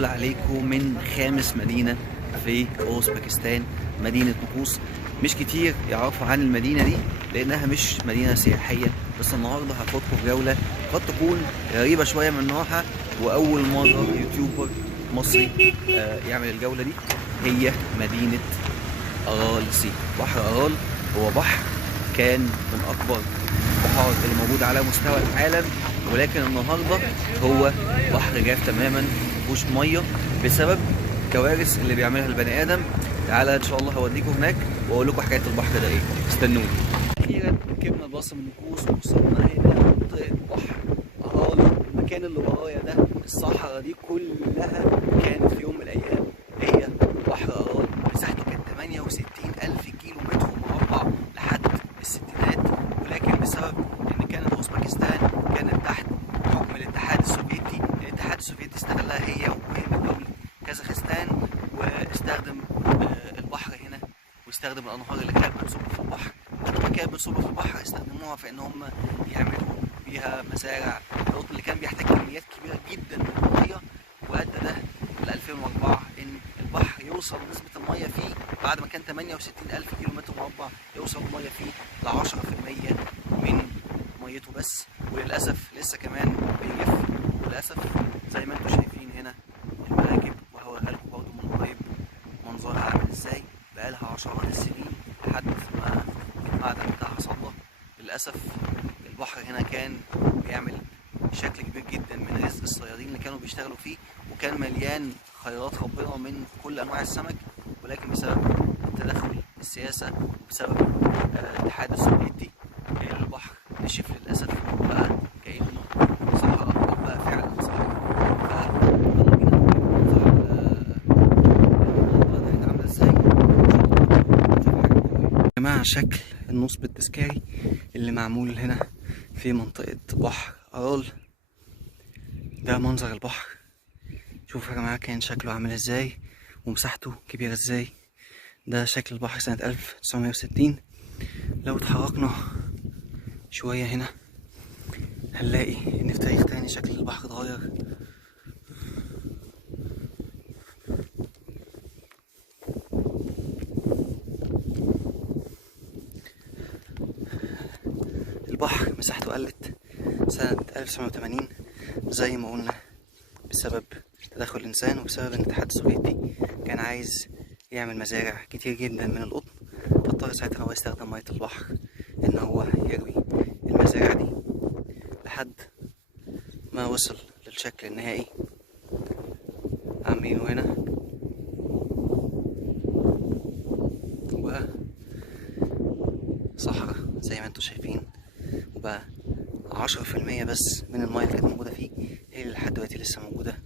الفل عليكم من خامس مدينة في أوزبكستان، مدينة نقوس. مش كتير يعرفوا عن المدينة دي لأنها مش مدينة سياحية، بس النهاردة هاخدكم في جولة قد تكون غريبة شوية من نوعها، وأول مرة يوتيوبر مصري يعمل الجولة دي. هي مدينة أرالسي. بحر أرال هو بحر كان من أكبر البحار اللي موجودة على مستوى العالم، ولكن النهارده هو بحر جاف تماما، مفيهوش ميه بسبب الكوارث اللي بيعملها البني ادم. تعالى ان شاء الله هوديكم هناك واقول لكم حكايه البحر ده ايه. استنوني. اخيرا ركبنا الباص من نقوس ووصلنا هنا منطقه بحر أرال. المكان اللي ورايا ده، الصحراء دي كلها كانت في يوم من الايام هي بحر أرال. مساحته كانت 68,000 كيلو متر مربع لحد الستينات، ولكن بسبب ان كانت اوزبكستان كانت تحت حكم الاتحاد السوفيتي، الاتحاد السوفيتي استغلها هي ودولة كازاخستان، واستخدم البحر هنا، واستخدم الانهار اللي كانت بتصب في البحر. لما كانت بتصب في البحر استخدموها في ان هم يعملوا بيها مزارع القطن اللي كان بيحتاج كميات كبيره جدا من الميه، وادى ده ل 2004 ان البحر يوصل نسبه الميه فيه بعد ما كان 68,000 كيلو متر مربع يوصل الميه فيه ل 10% من ميته بس. وللاسف لسه كمان بيجف، وللاسف زي ما انتم شايفين هنا المراكب، وهوريها لكم برضه من قريب منظرها عامل ازاي. بقالها عشرات السنين لحد ما المعدن بتاعها صدى. للاسف البحر هنا كان بيعمل شكل كبير جدا من رزق الصيادين اللي كانوا بيشتغلوا فيه، وكان مليان خيرات ربنا من كل انواع السمك، ولكن بسبب التدخل السياسة وبسبب الاتحاد السوفيتي البحر نشف للأسف، بقى كأنه صحراء، بقى فعلا صحراء. يلا بينا ننظر المنطقة دي عاملة ازاي. يا جماعة شكل النصب التذكاري اللي معمول هنا في منطقة بحر أرال، ده منظر البحر. شوفوا يا جماعة كان شكله عامل ازاي ومساحته كبيرة ازاي. ده شكل البحر سنة 1960. لو اتحركنا شوية هنا هنلاقي ان في تاريخ تاني شكل البحر اتغير. البحر مساحته قلت سنة 1980 زي ما قلنا بسبب تدخل الإنسان، وبسبب إن الاتحاد السوفيتي كان عايز يعمل مزارع كتير جدا من القطن، فاضطر ساعتها إن هو يستخدم مية البحر إن هو يروي المزارع دي لحد ما وصل للشكل النهائي عاملينه هنا. وبقى صحراء زي ما انتوا شايفين، وبقى 10% بس من المياه اللي كانت موجودة فيه هي اللي لحد دلوقتي لسه موجودة.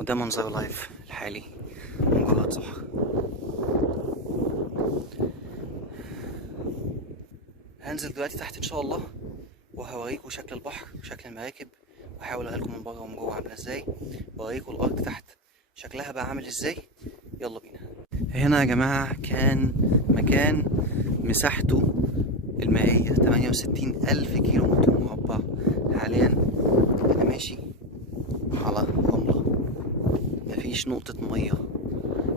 وده منظر لايف الحالي، مجرد صحراء. هنزل دلوقتي تحت ان شاء الله وهوريكم شكل البحر وشكل المراكب، وهحاول اوريكم من بره ومن جوه عامله ازاي، واوريكم الارض تحت شكلها بقى عامل ازاي. يلا بينا. هنا يا جماعه كان مكان مساحته المائيه 68,000 كيلو متر مربع. حاليا انا ماشي على رمله، مفيش نقطه ميه،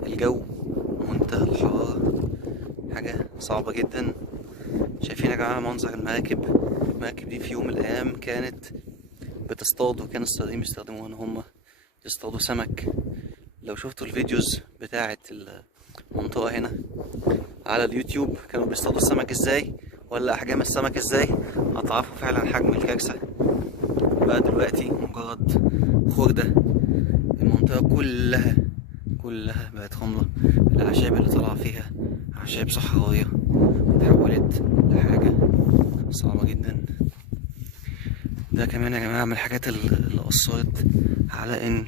الجو منتهى الحراره، حاجه صعبه جدا. شايفين يا جماعة منظر المراكب. المراكب دي في يوم من الأيام كانت بتصطاد، وكان الصيادين بيستخدموها إن هما يصطادوا سمك. لو شفتوا الفيديوز بتاعة المنطقة هنا على اليوتيوب كانوا بيصطادوا السمك ازاي، ولا أحجام السمك ازاي، هتعرفوا فعلا حجم الكارثة. بقى دلوقتي مجرد خردة، المنطقة كلها بقت رملة. الأعشاب اللي طلع فيها أعشاب صحراوية اتحولت لحاجة صعبة جدا. ده كمان يا جماعة من الحاجات اللي أثرت على إن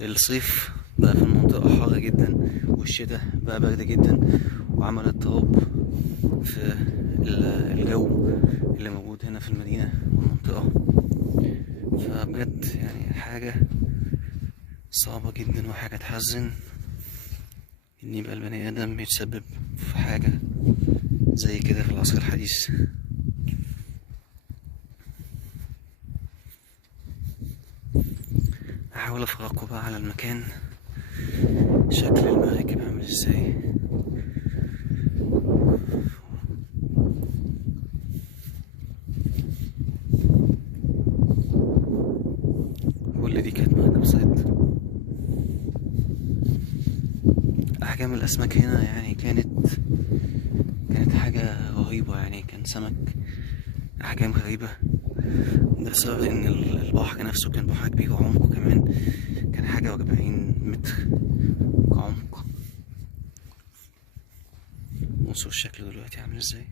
الصيف بقى في المنطقة حر جدا والشتاء بقى برد جدا، وعمل اضطراب في الجو اللي موجود هنا في المدينة والمنطقة. فبجد يعني حاجة صعبة جدا وحاجة تحزن إن يبقى البني آدم يتسبب في حاجة زي كده في العصر الحديث. هحاول افرجكم بقى على المكان، شكل المراكب عامل ازاي. كل دي كانت مركب صيد. احجام الاسماك هنا يعني كانت حاجة رهيبة، يعني كان سمك احجام غريبة. ده بسبب ان البحر نفسه كان بحر كبير، وعمقه كمان كان حاجة و40 متر عمق. بصوا الشكل دلوقتي عامل ازاي.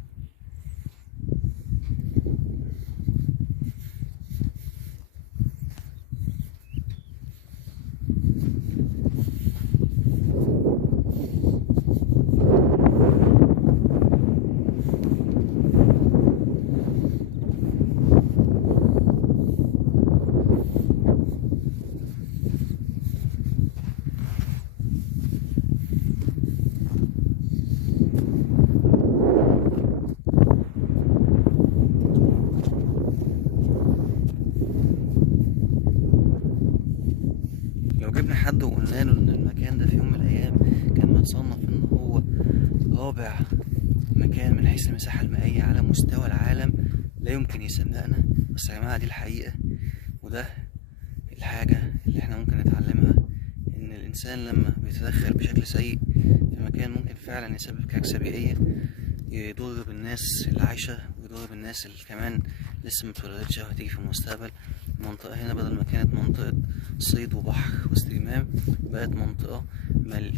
لو جبنا حد وقلنا له ان المكان ده في يوم من الايام كان متصنف ان هو رابع مكان من حيث المساحة المائية على مستوى العالم، لا يمكن يصدقنا. بس يا جماعة دي الحقيقة، وده الحاجة اللي احنا ممكن نتعلمها، ان الانسان لما بيتدخل بشكل سيء في مكان ممكن فعلا يسبب كارثة بيئية، يضر بالناس اللي عايشة ويضر بالناس اللي كمان لسه متولدتش او هتيجي في المستقبل. المنطقة هنا بدل ما كانت منطقة صيد وبحر واستجمام، بقت منطقة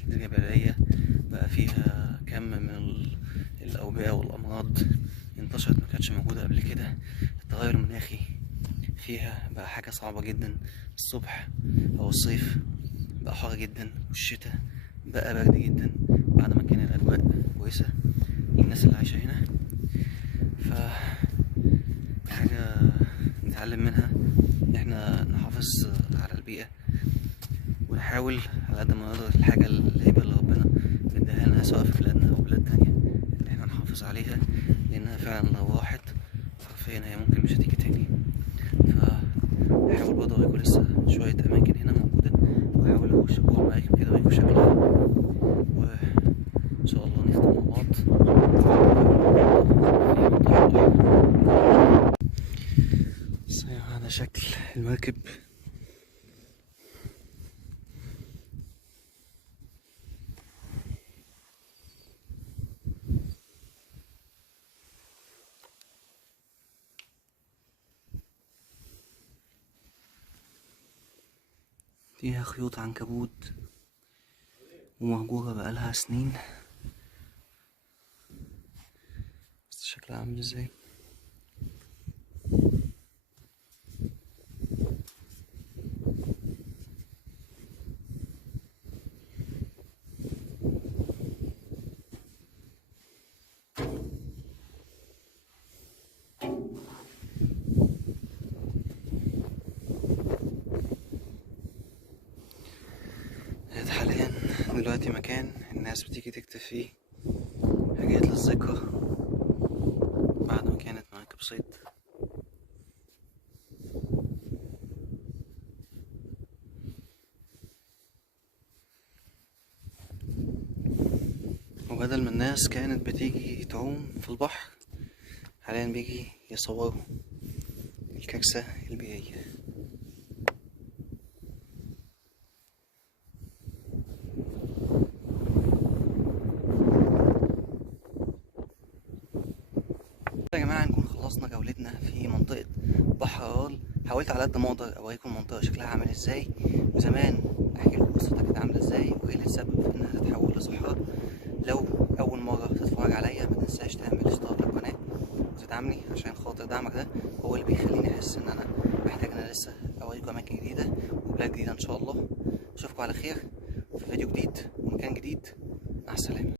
جبلية، بقى فيها كم من الأوبئة والأمراض انتشرت ما كانتش موجودة قبل كده. التغير المناخي فيها بقى حاجة صعبة جدا. الصبح أو الصيف بقى حر جدا، والشتاء بقى برد جدا بعد ما كان الأجواء كويسة للناس اللي عايشة هنا. حاجة نتعلم منها ان احنا نحافظ على البيئة، ونحاول على قد ما نقدر الحاجة الهبة اللي ربنا مديها لنا سواء في بلادنا او بلاد تانية ان احنا نحافظ عليها، لانها فعلا لو راحت حرفيا هي ممكن مش هتيجي تاني. فحاول برضه اوريكم لسه شوية اماكن هنا موجودة، واحاول اخش جوه المراكب كده اوريكم شكلها، وان شاء الله نختم مع بعض. هذا شكل المركب. فيها خيوط عنكبوت ومهجورة بقالها سنين، بس شكلها عامل ازاي. حاليا دلوقتي مكان الناس بتيجي تكتب فيه حاجات للذكرى بعد ما كانت مركب صيد. وبدل ما الناس كانت بتيجي تعوم في البحر، حاليا بيجي يصوروا الكارثة البيئية. يا جماعة نكون خلصنا جولتنا في منطقة بحر رال. حاولت على قد ما اقدر اوريكم المنطقة شكلها عامل ازاي، وزمان احكي لكم قصتها كانت عاملة ازاي، وايه اللي تسبب في انها تتحول لصحراء. لو اول مرة تتفرج عليا ما تنساش تعمل اشتراك للقناة وتدعمني، عشان خاطر دعمك ده هو اللي بيخليني احس ان انا محتاج ان انا لسه اوريكم اماكن جديدة وبلاد جديدة ان شاء الله. اشوفكم على خير في فيديو جديد ومكان جديد. مع السلامة.